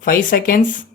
5 seconds.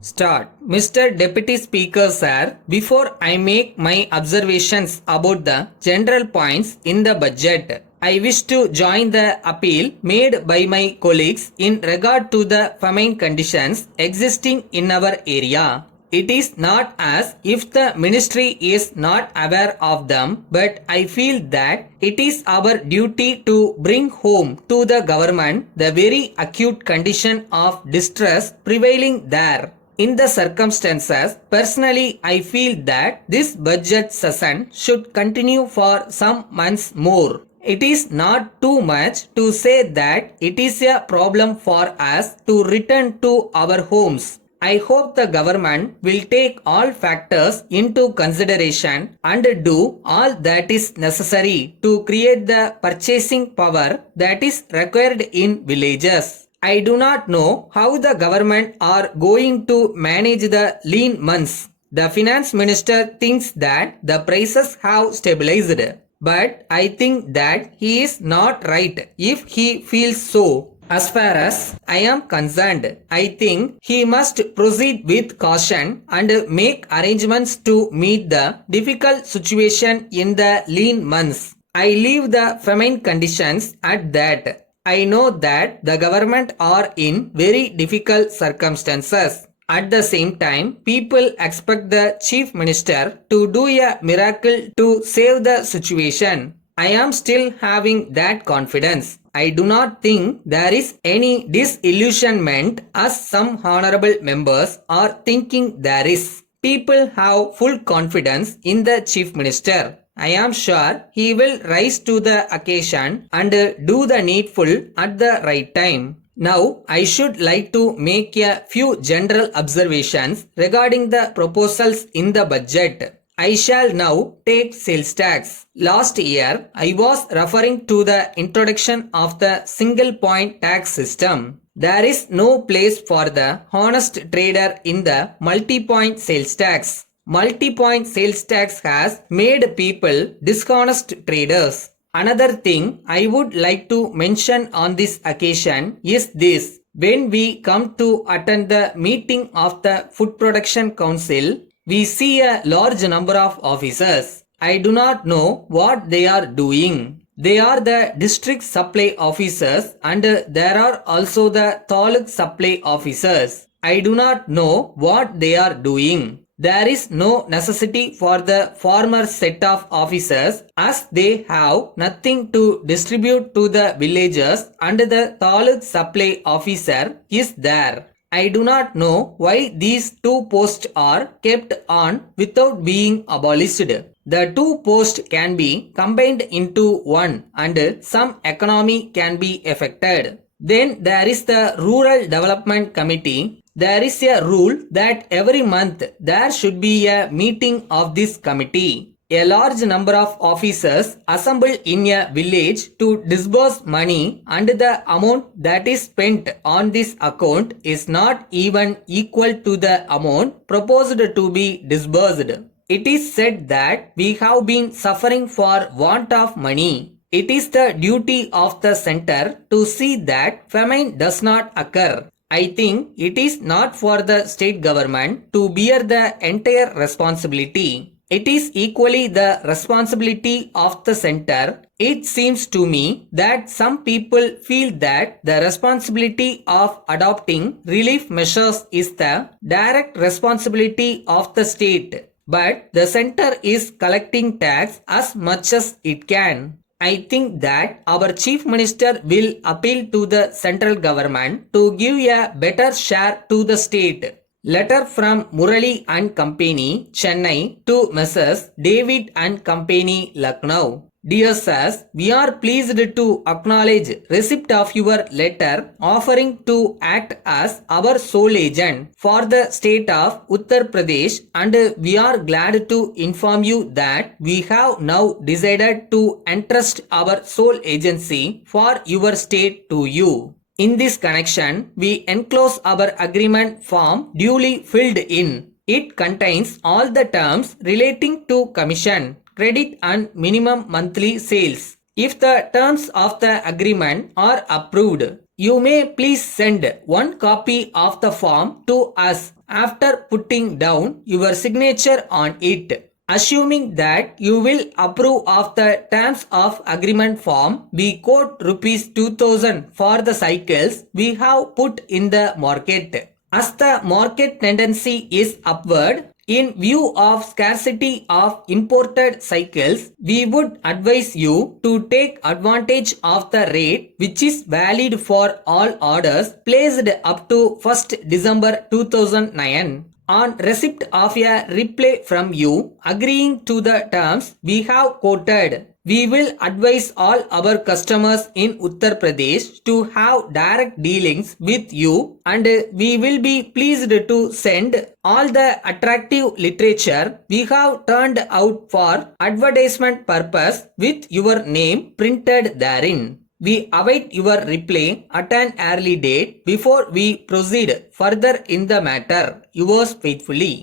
Start. Mr. Deputy Speaker Sir, before I make my observations about the general points in the budget, I wish to join the appeal made by my colleagues in regard to the famine conditions existing in our area. It is not as if the ministry is not aware of them, but I feel that it is our duty to bring home to the government the very acute condition of distress prevailing there. In the circumstances, personally, I feel that this budget session should continue for some months more. It is not too much to say that it is a problem for us to return to our homes. I hope the government will take all factors into consideration and do all that is necessary to create the purchasing power that is required in villages. I do not know how the government are going to manage the lean months. The finance minister thinks that the prices have stabilized, but I think that he is not right if he feels so. As far as I am concerned, I think he must proceed with caution and make arrangements to meet the difficult situation in the lean months. I leave the famine conditions at that. I know that the government are in very difficult circumstances. At the same time, people expect the chief minister to do a miracle to save the situation. I am still having that confidence. I do not think there is any disillusionment as some honorable members are thinking there is. People have full confidence in the chief minister. I am sure he will rise to the occasion and do the needful at the right time. Now, I should like to make a few general observations regarding the proposals in the budget. I shall now take sales tax. Last year, I was referring to the introduction of the single point tax system. There is no place for the honest trader in the multi-point sales tax. Multi-point sales tax has made people dishonest traders. Another thing I would like to mention on this occasion is this. When we come to attend the meeting of the Food Production Council, we see a large number of officers. I do not know what they are doing. They are the district supply officers and there are also the taluk supply officers. I do not know what they are doing. There is no necessity for the former set of officers as they have nothing to distribute to the villagers and the taluk supply officer is there. I do not know why these two posts are kept on without being abolished. The two posts can be combined into one and some economy can be affected. Then there is the Rural Development Committee. There is a rule that every month there should be a meeting of this committee. A large number of officers assemble in a village to disburse money and the amount that is spent on this account is not even equal to the amount proposed to be disbursed. It is said that we have been suffering for want of money. It is the duty of the center to see that famine does not occur. I think it is not for the state government to bear the entire responsibility. It is equally the responsibility of the center. It seems to me that some people feel that the responsibility of adopting relief measures is the direct responsibility of the state, but the center is collecting tax as much as it can. I think that our chief minister will appeal to the central government to give a better share to the state. Letter from Murali and Company, Chennai to Messrs. David and Company, Lucknow. Dear sirs, we are pleased to acknowledge receipt of your letter offering to act as our sole agent for the state of Uttar Pradesh, and we are glad to inform you that we have now decided to entrust our sole agency for your state to you. In this connection, we enclose our agreement form duly filled in. It contains all the terms relating to commission, credit and minimum monthly sales. If the terms of the agreement are approved, you may please send one copy of the form to us after putting down your signature on it. Assuming that you will approve of the terms of agreement form, we quote rupees 2000 for the cycles we have put in the market. As the market tendency is upward, in view of scarcity of imported cycles, we would advise you to take advantage of the rate which is valid for all orders placed up to 1st December 2009. On receipt of a reply from you agreeing to the terms we have quoted, we will advise all our customers in Uttar Pradesh to have direct dealings with you, and we will be pleased to send all the attractive literature we have turned out for advertisement purpose with your name printed therein. We await your reply at an early date before we proceed further in the matter. Yours faithfully.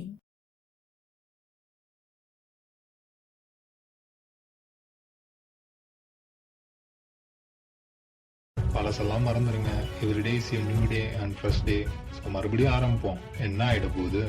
பழசெல்லாம் மறந்துடுங்க. Every day is a new day and fresh day. So மறுபடியும் ஆரம்பிப்போம். என்ன ஆகிட போகுது?